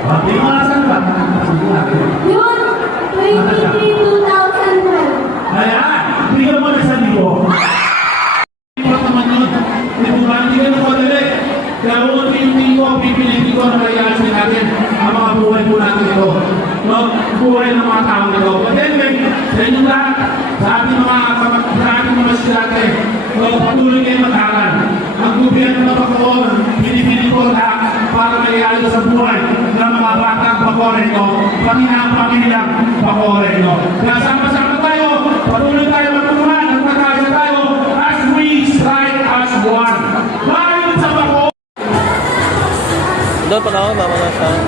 Di mo asan ba? Yun, 23, 2012. Ayan, bigyan mo na sa libo. Ito naman yun. Hindi ka na madali. Kaya unti-unti ko, pipilitin ko na mayayasin natin ang mga buhay po natin ito. No? Buhay ng mga tao nito. But anyway, sa inyong lahat, sa ating mga estudyante, patuloy kayo mag-aral. Ang gobyerno na Bacoor, pinipili ko lahat para mayayasin sa buhay ng mga batang Bacooreno, pati na ang pamilyang Bacooreno. Kaya sama-sama tayo, patuloy tayo magtulungan, nagtataya tayo as we strike as one. Dahil sa Bacoor, Doon pa na ako, mama na sa